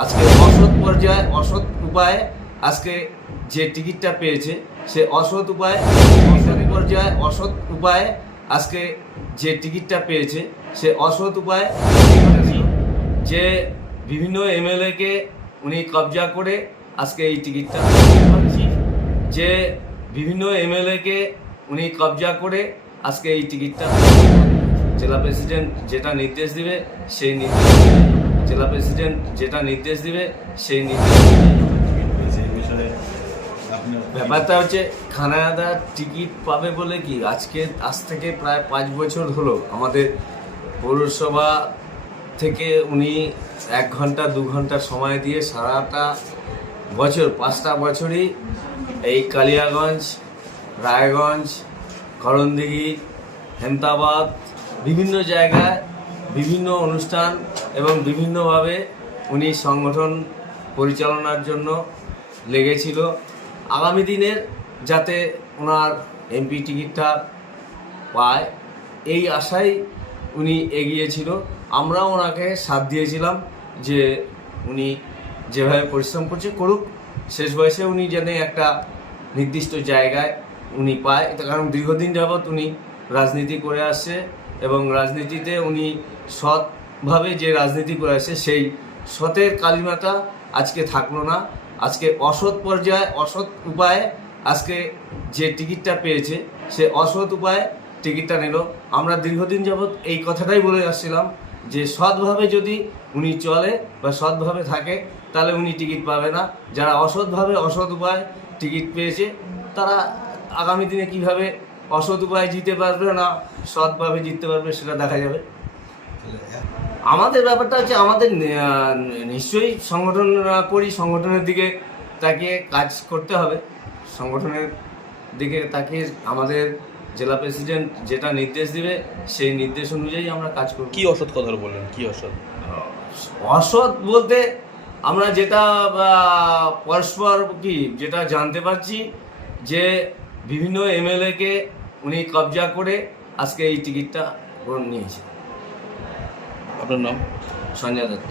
আজকে অসৎ পর্যায়ে, অসৎ উপায়ে আজকে যে টিকিটটা পেয়েছে, সে অসৎ উপায়ে পর্যায়ে, অসৎ উপায়ে আজকে যে টিকিটটা পেয়েছে, সে অসৎ উপায়ে যে বিভিন্ন এমএলএকে উনি কবজা করে আজকে এই টিকিটটা যে বিভিন্ন এমএলএকে উনি কবজা করে আজকে এই টিকিটটা জেলা প্রেসিডেন্ট যেটা নির্দেশ দিবে, সেই নির্দেশ জেলা প্রেসিডেন্ট যেটা নির্দেশ দিবে সেই নির্দেশ ব্যাপারটা হচ্ছে খানাদা টিকিট পাবে বলে কি? আজকে আজ থেকে প্রায় পাঁচ বছর হলো আমাদের পৌরসভা থেকে উনি এক ঘণ্টা দু ঘণ্টা সময় দিয়ে সারাটা বছর পাঁচটা বছরই এই কালিয়াগঞ্জ রায়গঞ্জ করণদিঘি হেমতাবাদ বিভিন্ন জায়গায় বিভিন্ন অনুষ্ঠান এবং বিভিন্নভাবে উনি সংগঠন পরিচালনার জন্য লেগেছিল। আগামী দিনের যাতে ওনার এমপি টিকিটটা পায়, এই আশাই উনি এগিয়েছিল। আমরাও ওনাকে সাথ দিয়েছিলাম যে উনি যেভাবে পরিশ্রম করছে করুক, শেষ বয়সে উনি যেন একটা নির্দিষ্ট জায়গায় উনি পায়। কারণ দীর্ঘদিন যাবৎ উনি রাজনীতি করে আসছে। এবং রাজনীতিতে উনি সৎভাবে যে রাজনীতি করে আসছে, সেই সতের কালিমাটা আজকে থাকল না। আজকে অসৎ পর্যায়ে, অসৎ উপায়ে আজকে যে টিকিটটা পেয়েছে, সে অসৎ উপায়ে টিকিটটা নিল। আমরা দীর্ঘদিন যাবৎ এই কথাটাই বলে আসছিলাম যে সৎভাবে যদি উনি চলে বা সৎভাবে থাকে, তাহলে উনি টিকিট পাবে না। যারা অসৎভাবে, অসৎ উপায় টিকিট পেয়েছে, তারা আগামী দিনে কীভাবে অসৎ উপায়ে জিতে পারবে না সৎভাবে জিততে পারবে সেটা দেখা যাবে। আমাদের ব্যাপারটা হচ্ছে আমাদের নিশ্চয়ই সংগঠন করি সংগঠনের দিকে তাকিয়ে কাজ করতে হবে। সংগঠনের দিকে তাকিয়ে আমাদের জেলা প্রেসিডেন্ট যেটা নির্দেশ দিবে সেই নির্দেশ অনুযায়ী আমরা কাজ করব। কি অসৎ কথা বললেন? কি অসৎ? অসৎ বলতে আমরা যেটা পরস্পর কি যেটা জানতে পারছি যে বিভিন্ন এমএলএকে উনি কবজা করে আজকে এই টিকিটটা নিয়েছে। আপনার নাম? সঞ্জয় দত্ত।